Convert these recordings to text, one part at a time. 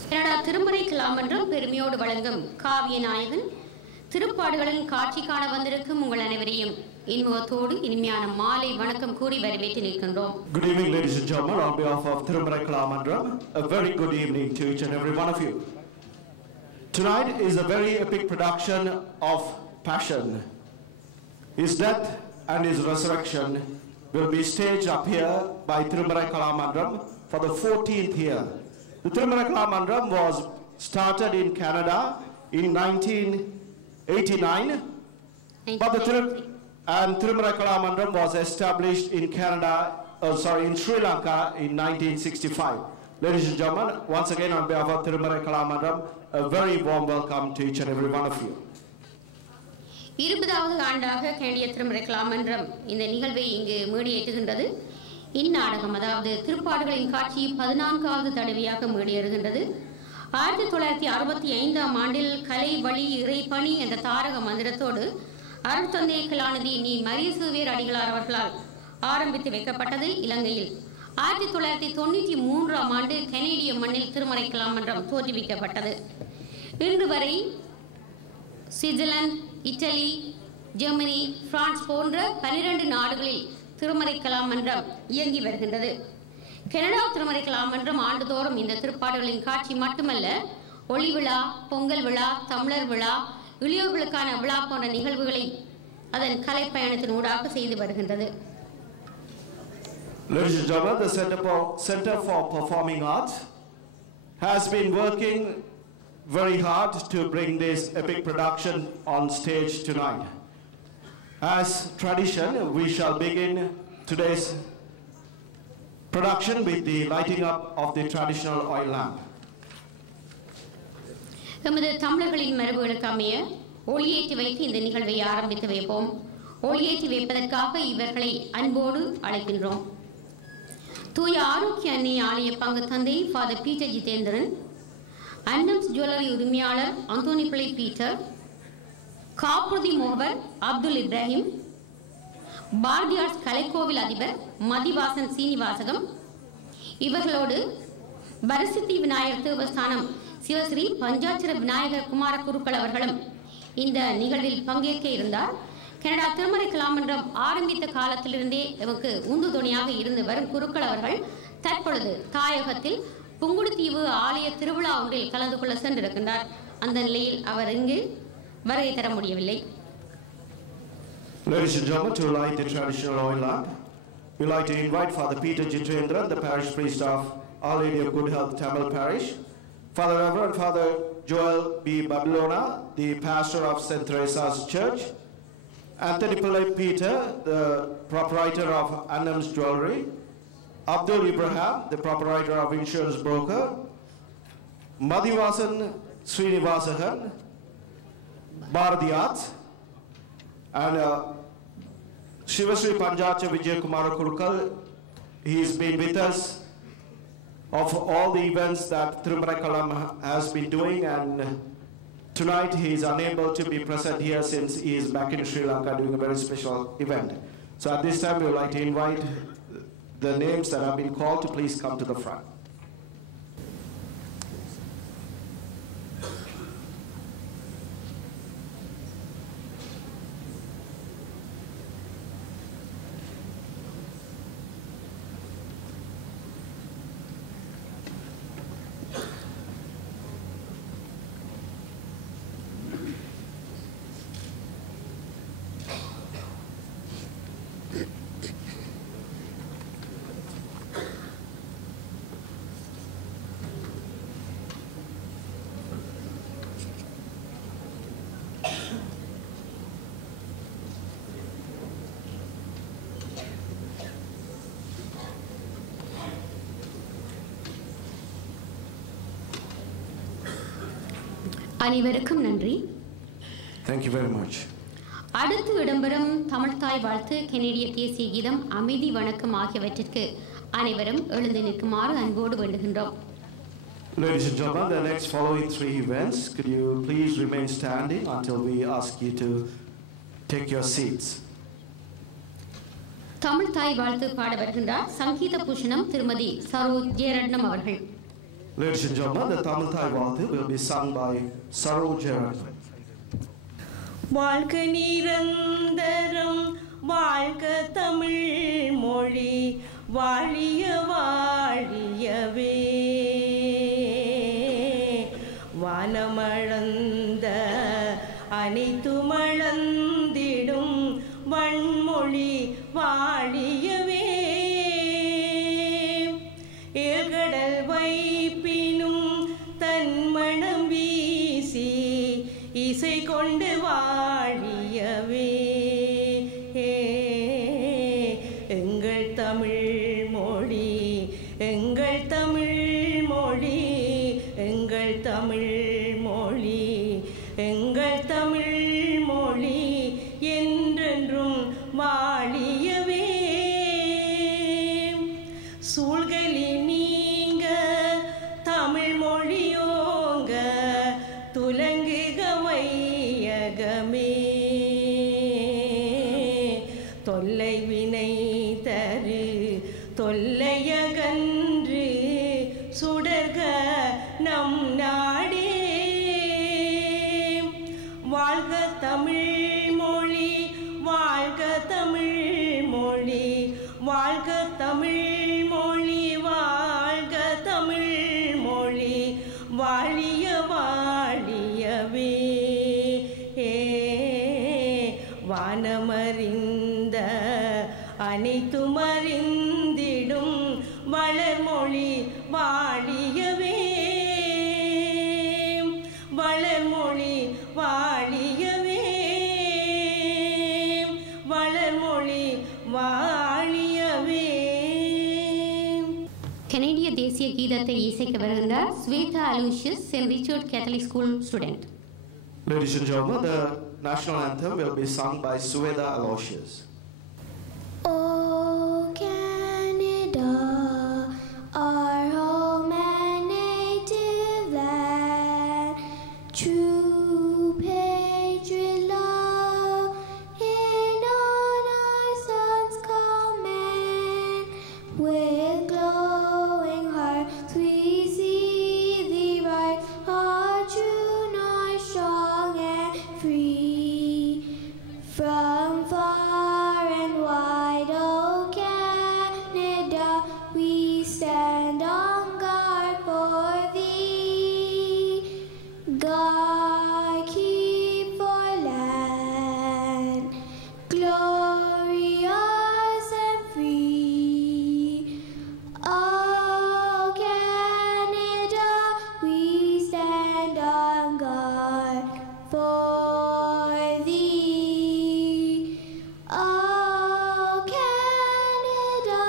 Canada திருமறை கலாமன்றம் பெருமையோடு வழங்கும் காவிய நாயகன் திருப்பாடுகளின் காட்சி காண வந்திருக்கும் உங்கள் அனைவரையும் இன்முகத்தோடு இனிமையான மாலை வணக்கம் கூறி வரவேற்று நிற்கின்றோம். Good evening, ladies and gentlemen. On behalf of Thirumarai Kalamandram, a very good evening to each and every one of you. Tonight is a very epic production of Passion. His death and his resurrection will be staged up here by Thirumarai Kalamandram for the 14th year. The Thirumarai Kalamandram was started in Canada in 1989, but and Thirumarai Kalamandram was established in in Sri Lanka in 1965. Ladies and gentlemen, once again on behalf of Thirumarai Kalamandram, a very warm welcome to each and every one of you. 20வது ஆண்டாக கனடிய திருமறை கலாமன்றம் இந்த நிகழ்வை இங்கு மேடையேற்றுகின்றது. இந்நாடகம் அதாவது திருப்பாடுகளின் காட்சி 14வது தடவையாக மேடையேறுகின்றது. 1965ஆம் ஆண்டில் கலை வழி இறைப்பணி என்ற தாரக மந்திரத்தோடு அருட்தந்தை கலாநிதி நீ மரியசேவியர் அடிகளார் அவர்களால் ஆரம்பித்து வைக்கப்பட்டது இலங்கையில். 1993ஆம் ஆண்டு கனேடிய மண்ணில் திருமறை கலாமன்றம் தோற்றுவிக்கப்பட்டது. இன்று வரை சுவிட்சர்லாந்து, இத்தாலி, ஜெர்மனி, பிரான்ஸ் போன்ற 12 நாடுகளில் திருமறை கலாமன்றம் இயங்கி வருகின்றது. கனடா திருமறை கலாமன்றம் ஆண்டுதோறும் இந்த திருப்பாடுகளின் காட்சி மட்டுமல்ல, ஒளி விழா, பொங்கல் விழா, தமிழர் விழா, இளையோர்களுக்கான விழா போன்ற நிகழ்வுகளை அதன் கலை பயணத்தின் ஊடாக செய்து வருகின்றது. Ladies and gentlemen, the Center for Performing Arts has been working very hard to bring this epic production on stage tonight. As tradition, we shall begin today's production with the lighting up of the traditional oil lamp. நமது தமிழர்களின் மரபுகளுக்கு அமைய ஒளியேற்றி வைத்து இந்த நிகழ்வை ஆரம்பித்து வைப்போம். ஒளியேற்றி வைப்பதற்காக இவர்களை அன்போடு அழைக்கின்றோம். தூய ஆரோக்கிய அன்னை ஆலய பங்கு தந்தை father Peter Jitendran, Annam's jewellery உரிமையாளர் அந்தோனி பிள்ளை பீட்டர், காப்புறுதி முகவர் அப்துல் இப்ராஹிம், பாரதியார் கலைக்கோவில் அதிபர் மதிவாசன் சீனிவாசகம், இவர்களோடு வரசித்தி விநாயகர் தேவஸ்தானம் சிவஸ்ரீ பஞ்சாட்சர விநாயகர் குமார குருக்கள் அவர்களும் இந்த நிகழ்வில் பங்கேற்க இருந்தார். கனடா திருமறை கலாமன்றம் ஆரம்பித்த காலத்திலிருந்தே நமக்கு உந்து துணையாக இருந்து வரும் குருக்கள் அவர்கள் தற்பொழுது தாயகத்தில் புங்குடுதீவு ஆலய திருவிழா ஒன்றில் கலந்து கொள்ள சென்றிருக்கின்றார். அந்த நிலையில் அவர் இங்கு வருகை தர முடியவில்லை. Ladies and gentlemen, to light the traditional oil lamp, we like to invite Father Peter Jitendran, the parish priest of Our Lady of Good Health, Tamil Parish, Father Reverend Father Joel B. Babylona, the pastor of St. Teresa's Church, Anthony Pillai Peter, the proprietor of Annam's Jewelry, Abdul Ibrahim, the proprietor of Insurance Broker, Madhivasan Srinivasagan, Bharadiyat, and Shivasri Panjacha Vijay Kumara Kurukal. He's been with us of all the events that Thirumarai Kalam has been doing, and tonight he is unable to be present here since he is back in Sri Lanka doing a very special event. So at this time we would like to invite the names that have been called to please come to the front. அனைவருக்கும் நன்றி. Thank you very much. அடுத்து இடம்பெறும் தமிழ்தாய் வாழ்த்து, கனேடிய தேசிய கீதம், அமைதி வணக்கம் ஆகியவற்றிற்கு அனைவரும் எழுந்து நிற்குமாறு அன்போடு வேண்டுகின்றோம். Ladies and gentlemen, the next following 3 events, could you please remain standing until we ask you to take your seats. தமிழ்தாய் வாழ்த்து பாட வருகின்றார் சங்கீத பூஷணம் திருமதி சரோஜ் ஜெயரட்னம் அவர்கள். Ladies and gentlemen, the Tamil Thai Vaathu will be sung by Saroj Jaran. வாழ்க நிரந்தரம் வாழ்க தமிழ் மொழி வாழிய வாழியவே வானமளந்த அனைத்துமளந்திடும் வன்மொழி வாழியவே ஏழ்கடல் வைப்பினும் தன் மணம் வீசி இசை கொண்டு வாழியவே எங்கள் தமிழ் மொழி எங்கள் தமிழ் மொழி எங்கள் தமிழ் மொழி எங்கள் தமிழ் மொழி என்றென்றும் வாழியவே சூழ்களி நீங்க தமிழ் மொழியோங்க துலங்குக வையகமே தொல்லை வினை தரு தொல்லையகன்று சுடர்க நம் நாடே வாழ்க தமிழ் மொழி வாழ்க தமிழ் மொழி வாழ்க தமிழ் மொழி வாழ்க தமிழ் மொழி வாழிய வாழியவே வானமறிந்த அனைத்துமறிந்திடும் வளர்மொழி வாழியவே வளர்மொழி வாழியவே வளர்மொழி வாழியவே. கனேடிய தேசிய கீதத்தை இசைக்க வருகின்றார் Shweta Aloysius, saint Richard Catholic school student. Ladies and gentlemen, the national anthem will be sung by Sweda Aloysius. Oh, Canada, our home and native land, true patriot love, in on our son's command, with glowing hearts we see thee rise, our true north strong and free, from far and wide, oh Canada, we stand on guard for thee. God keep our land glorious and free. Oh Canada, we stand on guard for thee. Oh Canada,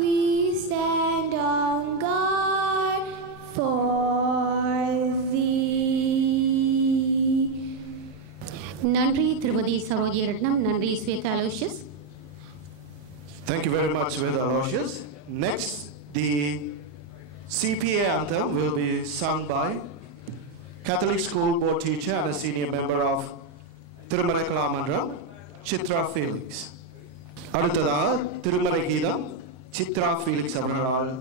we stand on guard for thee. நன்றி திருமதி சரோஜி ரட்னம். நன்றி Shweta Aloysius. Thank you very much, Sweda Aloysius. Next, the CPA anthem will be sung by Catholic School Board teacher and a senior member of Tirumala Kalamandram, Chitra Felix. அடுத்ததாக திருமறை கீதம் Chitra Felix அவர்களால்.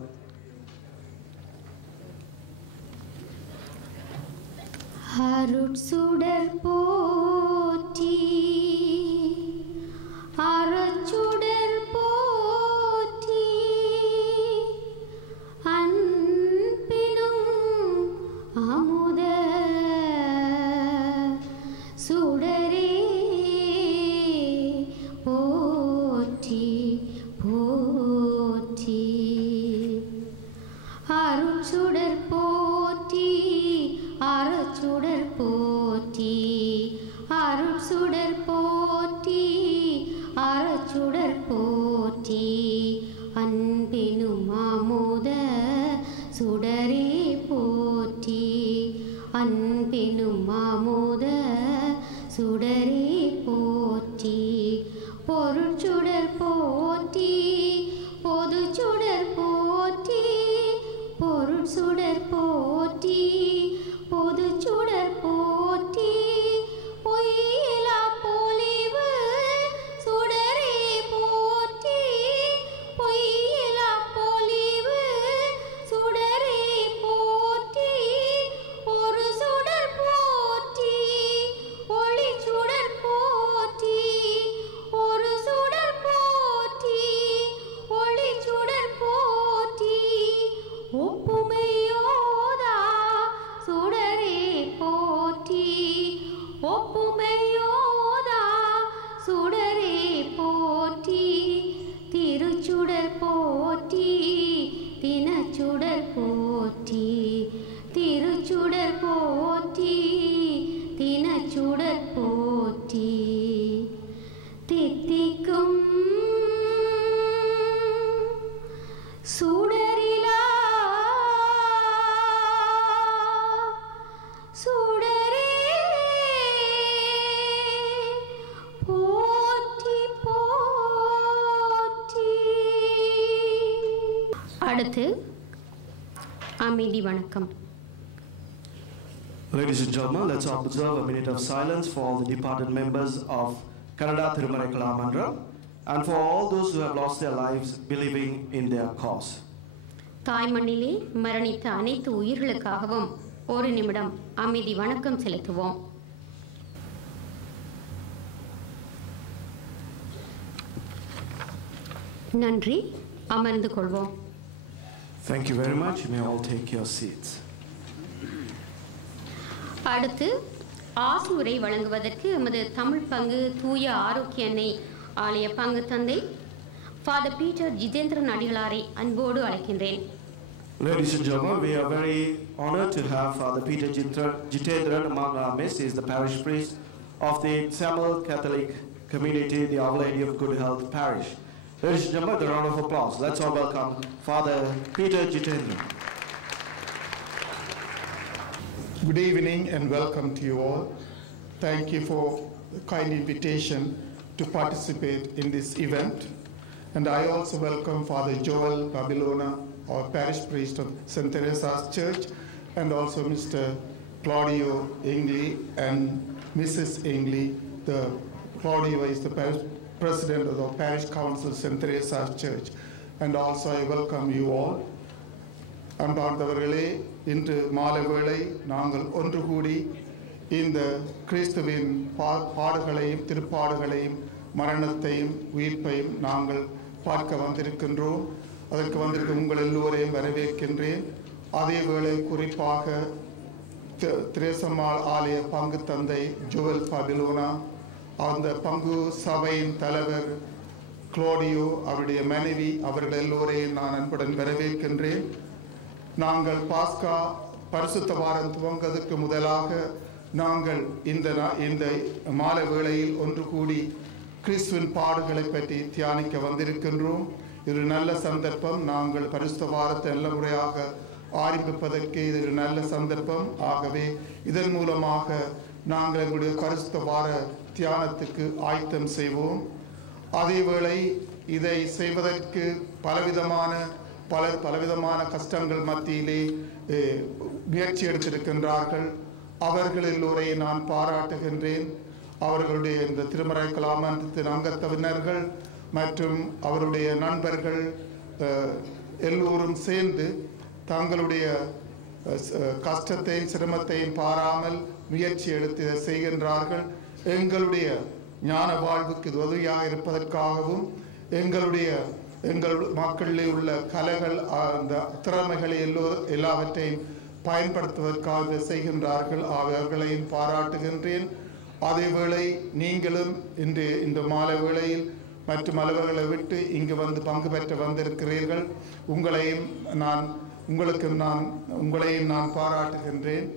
அருட்சுடர் போற்றி, அருட்சுடர் போற்றி, அன்பினும் அமுத சுடரே போற்றி போற்றி. அருட்சுடர் போற்றி, அருட்சுடர் போற்றி, அருட்சுடர் போற்றி, அருட்சுடர் போற்றி, அன்பினும் அமுத சுடரே போற்றி, அன்பினும் அமுத சுடரே போற்றி, பொருட்சுடர் போற்றி, பொதுச்சுடர் போற்றி, பொருட்சுடர் போற்றி, பொதுச்சுடர் போற்றி, பொய்யிலா பொலிவு சுடரே போற்றி, பொய்யிலா பொலிவு சுடரே போற்றி. சுடரிலா சுடரே போற்றி போற்றி. அடுத்து அமைதி வணக்கம். Ladies and gentlemen, let's observe a minute of silence for all the departed members of Kannada Thirumara Kalamandram and for all those who have lost their lives believing in their cause. தாய் மண்ணிலே மரணித்த அனைத்து உயிர்களுக்காகவும் ஒரு நிமிடம் அமைதி வணக்கம் செலுத்துவோம். நன்றி. அமர்ந்து கொள்வோம். Thank you very much. You may all take your seats. அடுத்து ஆசியுரை வழங்குவதற்கு எமது தமிழ் பங்கு தூய ஆரோக்கிய அன்னை ஆலய பங்கு தந்தை ஃபாதர் பீட்டர் ஜிதேந்திரன் அடிகளாரை அன்போடு அழைக்கின்றேன். Ladies and gentlemen, we are very honored to have Father Peter Jitendran among our midst. He is the parish priest of the Samuel Catholic Community, the Our Lady of Good Health Parish. Ladies and gentlemen, the round of applause. Let's all welcome Father Peter Jitendran. Good evening and welcome to you all. Thank you for the kind invitation to participate in this event. And I also welcome Father Joel Babilona, our parish priest of St. Teresa's Church, and also Mr. Claudio Ingley and Mrs. Ingley. Claudio is the parish president of the parish council St. Teresa's Church. And also I welcome you all. அன்பார்ந்தவர்களே, இன்று மாலை வேளை நாங்கள் ஒன்று கூடி இந்த கிறிஸ்துவின் பாடுகளையும் திருப்பாடுகளையும் மரணத்தையும் உயிர்ப்பையும் நாங்கள் பார்க்க வந்திருக்கின்றோம். அதற்கு வந்திருக்கும் உங்கள் எல்லோரையும் வரவேற்கின்றேன். அதே வேளை குறிப்பாக திரேசம்மாள் ஆலய பங்கு தந்தை ஜோவல் பாபிலோனா, அந்த பங்கு சபையின் தலைவர் குளோடியோ, அவருடைய மனைவி, அவர்கள் எல்லோரையும் நான் அன்புடன் வரவேற்கின்றேன். நாங்கள் பாஸ்கா பரிசுத்த வாரம் துவங்குவதற்கு முதலாக நாங்கள் இந்த மாலை வேளையில் ஒன்று கூடி கிறிஸ்துவின் பாடுகளை பற்றி தியானிக்க வந்திருக்கின்றோம். இது நல்ல சந்தர்ப்பம். நாங்கள் பரிசுத்த வாரத்தை நல்ல முறையாக ஆரம்பிப்பதற்கு இது ஒரு நல்ல சந்தர்ப்பம். ஆகவே இதன் மூலமாக நாங்கள் எங்களுடைய பரிசுத்த வார தியானத்துக்கு ஆயத்தம் செய்வோம். அதேவேளை இதை செய்வதற்கு பலர் பலவிதமான கஷ்டங்கள் மத்தியிலே முயற்சி எடுத்திருக்கின்றார்கள். அவர்கள் எல்லோரையும் நான் பாராட்டுகின்றேன். அவர்களுடைய இந்த திருமறை கலாமன்றத்தின் அங்கத்தவினர்கள் மற்றும் அவருடைய நண்பர்கள் எல்லோரும் சேர்ந்து தங்களுடைய கஷ்டத்தையும் சிரமத்தையும் பாராமல் முயற்சி எடுத்து செய்கின்றார்கள். எங்களுடைய ஞான வாழ்வுக்கு இது உதவியாக இருப்பதற்காகவும் எங்கள் மக்களிலே உள்ள கலைகள் அந்த திறமைகளை எல்லாவற்றையும் பயன்படுத்துவதற்காக செய்கின்றார்கள். அவர்களையும் பாராட்டுகின்றேன். அதேவேளை நீங்களும் இன்று இந்த மாலை வேளையில் மற்றும் அலுவலர்களை விட்டு இங்கு வந்து பங்கு பெற்ற வந்திருக்கிறீர்கள். உங்களையும் நான் பாராட்டுகின்றேன்.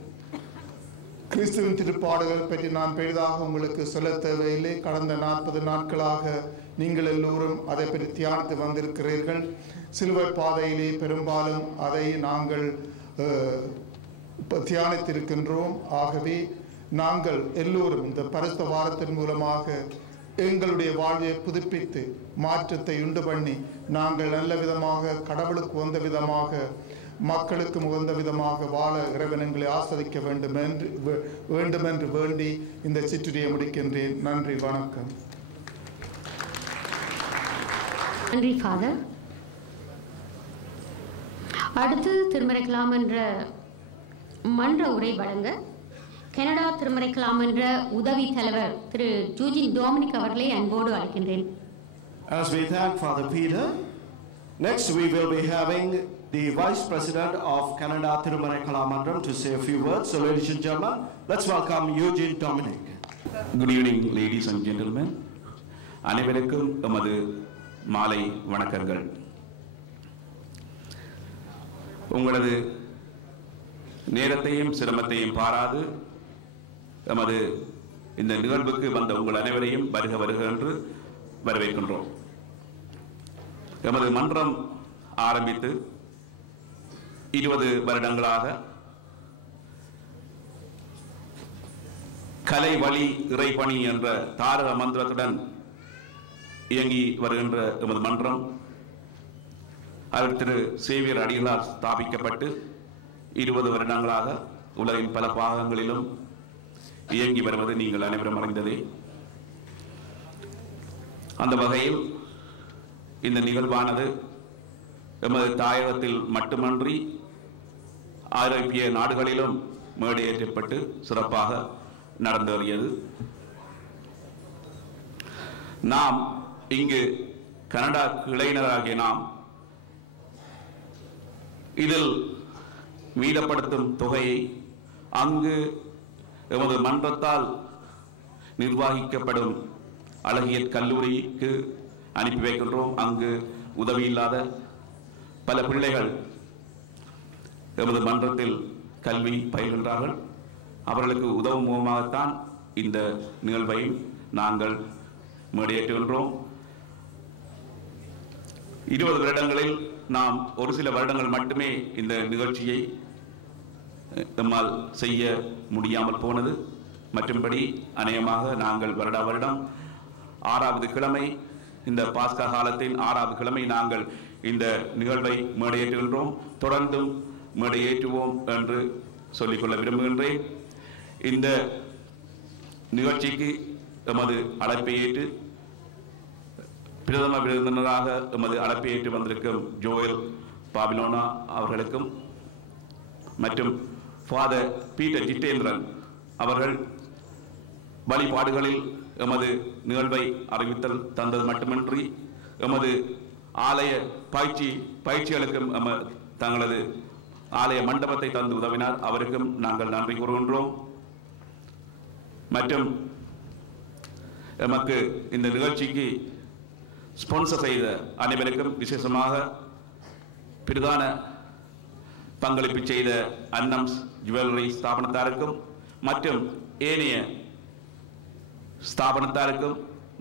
கிறிஸ்துவின் திருப்பாடுகள் பற்றி நான் பெரிதாக உங்களுக்கு சொல்ல தேவையில்லை. கடந்த 40 நாட்களாக நீங்கள் எல்லோரும் அதை பற்றி தியானித்து வந்திருக்கிறீர்கள். சிலுவை பாதையிலே பெரும்பாலும் அதை நாங்கள் தியானித்திருக்கின்றோம். ஆகவே நாங்கள் எல்லோரும் இந்த பரிசுத்த வாரத்தின் மூலமாக எங்களுடைய வாழ்வை புதுப்பித்து மாற்றத்தை உண்டு பண்ணி நாங்கள் நல்ல விதமாக கடவுளுக்கு உகந்த விதமாக மக்களுக்கு உகந்த விதமாக வாழ இறைவன் எங்களை ஆஸ்வதிக்க வேண்டும் என்று வேண்டி இந்த சிற்றுரையை முடிக்கின்றேன். நன்றி, வணக்கம். நன்றி ஃபாதர். அடுத்து திருமறைக்கலாம் என்ற மன்ற உரை வழங்க கனடா திருமறைக்கலாம் என்ற உதவி தலைவர் திரு ஜூஜின் டொமினிக் அவர்களை அன்போடு அழைக்கின்றேன். As we thank Father Peter, next we will be having the Vice President of Kannada Thirumara Kalamandram to say a few words. So ladies and gentlemen, let's welcome Eugene Dominic. Good evening, ladies and gentlemen. அனைவருக்கும் எமது மாலை வணக்கங்கள். உங்களது நேரத்தையும் சிரமத்தையும் பாராது எமது இந்த நிகழ்வுக்கு வந்த உங்கள் அனைவரையும் வருக வருக என்று வரவேற்கின்றோம். எமது மன்றம் ஆரம்பித்து 20 வருடங்களாக கலை வழி இறைபணி என்ற தாரக மந்திரத்துடன் இயங்கி வருகின்ற எமது மன்றம் திரு சேவியர் அடிகளால் ஸ்தாபிக்கப்பட்டு 20 வருடங்களாக உலகின் பல பாகங்களிலும் இயங்கி வருவது நீங்கள் அனைவரும் அறிந்ததே. அந்த வகையில் இந்த நிகழ்வானது எமது தாயகத்தில் மட்டுமன்றி ஐரோப்பிய நாடுகளிலும் மேடையேற்றப்பட்டு சிறப்பாக நடந்தேறியது. நாம் இங்கு கனடா இளைஞராகிய நாம் இதில் மீதப்படுத்தும் தொகையை அங்கு எமது மன்றத்தால் நிர்வகிக்கப்படும் அழகியல் கல்லூரிக்கு அனுப்பி வைக்கின்றோம். அங்கு உதவி இல்லாத பல பிள்ளைகள் எமது மன்றத்தில் கல்வி பயில்கின்றார்கள். அவர்களுக்கு உதவும் முகமாகத்தான் இந்த நிகழ்வை நாங்கள் மேடையேற்றுகின்றோம். 20 வருடங்களில் நாம் ஒரு சில வருடங்கள் மட்டுமே இந்த நிகழ்ச்சியை நம்மால் செய்ய முடியாமல் போனது. மற்றும்படி அநேகமாக நாங்கள் வருட வருடம் 6வது கிழமை, இந்த பாஸ்கா காலத்தின் 6வது கிழமை நாங்கள் இந்த நிகழ்வை மேடையேற்றுகின்றோம். தொடர்ந்தும் மேடையேற்றுவோம் என்று சொல்லிக்கொள்ள விரும்புகின்றேன். இந்த நிகழ்ச்சிக்கு எமது அழைப்பை ஏற்று பிரதம விருந்தினராக எமது அழைப்பை ஏற்று வந்திருக்கும் ஜோயல் பாபிலோனா அவர்களுக்கும் மற்றும் ஃபாதர் பீட்டர் ஜித்தேந்திரன் அவர்கள் வழிபாடுகளில் எமது நிகழ்வை அறிவித்தல் தந்தது மட்டுமின்றி எமது ஆலய பயிற்சிகளுக்கும் தங்களது ஆலய மண்டபத்தை தந்து உதவினார். அவருக்கும் நாங்கள் நன்றி கூறுகின்றோம். மற்றும் எமக்கு இந்த நிகழ்ச்சிக்கு ஸ்பான்சர் செய்த அனைவருக்கும், விசேஷமாக பிரதான பங்களிப்பு செய்த அன்னம்ஸ் ஜுவல்லரி ஸ்தாபனத்தாருக்கும் மற்றும் ஏனைய ஸ்தாபனத்தாருக்கும்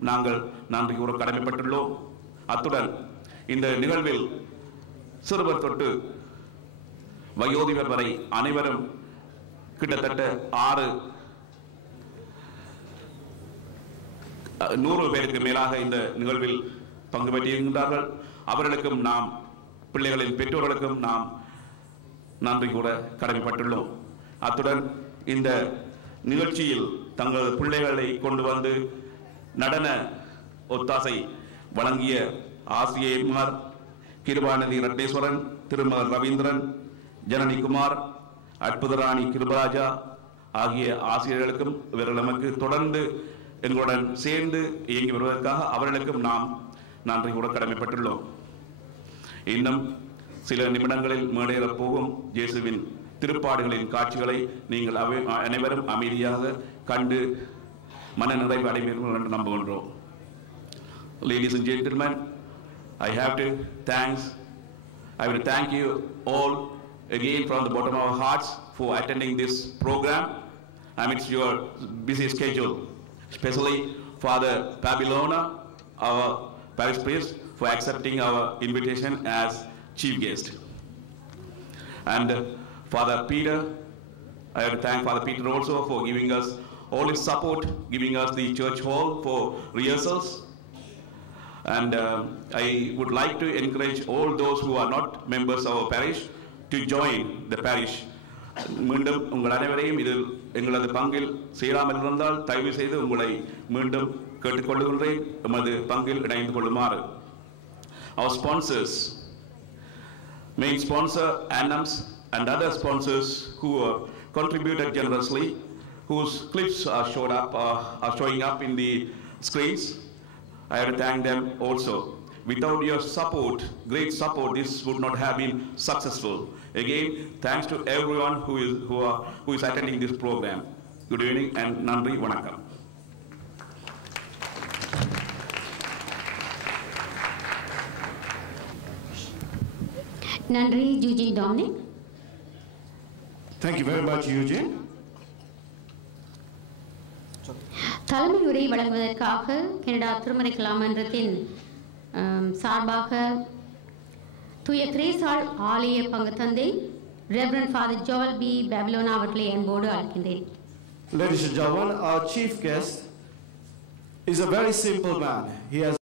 நாங்கள் நன்றி கூற கடமைப்பட்டுள்ளோம். அத்துடன் இந்த நிகழ்வில் சிறுவர் தொட்டு வயோதிபர் வரை அனைவரும் கிட்டத்தட்ட 100 பேருக்கு மேலாக இந்த நிகழ்வில் பங்கு பெற்றிருக்கின்றார்கள். அவர்களுக்கும் நாம், பிள்ளைகளின் பெற்றோர்களுக்கும் நாம் நன்றி கூற கடமைப்பட்டுள்ளோம். அத்துடன் இந்த நிகழ்ச்சியில் தங்களது பிள்ளைகளை கொண்டு வந்து நடன ஒத்தாசை வழங்கிய ஆசிரியர் கிருபாநிதி ரட்டேஸ்வரன், திருமகள் ரவீந்திரன், ஜனனி குமார், அற்புதராணி கிருபராஜா ஆகிய ஆசிரியர்களுக்கும் இவர்கள் நமக்கு தொடர்ந்து எங்களுடன் சேர்ந்து இயங்கி வருவதற்காக அவர்களுக்கும் நாம் நன்றி கூட கடமைப்பட்டுள்ளோம். இன்னும் சில நிமிடங்களில் மேடையேறப் போகும் இயேசுவின் திருப்பாடுகளின் காட்சிகளை நீங்கள் அனைவரும் அமைதியாக கண்டு மன நிறைவு அடைவீர்கள் என்று நம்புகின்றோம். Ladies and gentlemen, I will thank you all again from the bottom of our hearts for attending this program amidst your busy schedule, especially Father Babilona, our parish priest, for accepting our invitation as chief guest. And Father Peter, I have to thank Father Peter also for giving us all his support, giving us the church hall for rehearsals. And I would like to encourage all those who are not members of our parish to join the parish. மீண்டும் உங்கள் அனைவரையும் இதில் எங்களது பங்கில் சேராமல் இருந்தால் தயவு செய்து உங்களை மீண்டும் கேட்டுக்கொள்கின்றேன், எமது பங்கில் இணைந்து கொள்ளுமாறு. Our sponsors, main sponsor Annams and other sponsors who have contributed generously, whose clips are showing up in the screens, I have to thank them also. Without your support, great support, this would not have been successful. Again, thanks to everyone who is attending this program. Good evening and Nandri Vanakkam. நன்றி Eugene Dominic. Thank you very much, Eugene. தலைமை உரை வழங்குவதற்காக Canada திருமறை கலாமன்றத்தின் சார்பாக தூய கிரேசால் ஆலய பங்கு தந்தை ரெவரண்ட் ஃபாதர் ஜோவல் பி பேபிலோனா அவர்களை அன்போடு அழைக்கின்றேன். Ladies and gentlemen, our chief guest is a very simple man. He has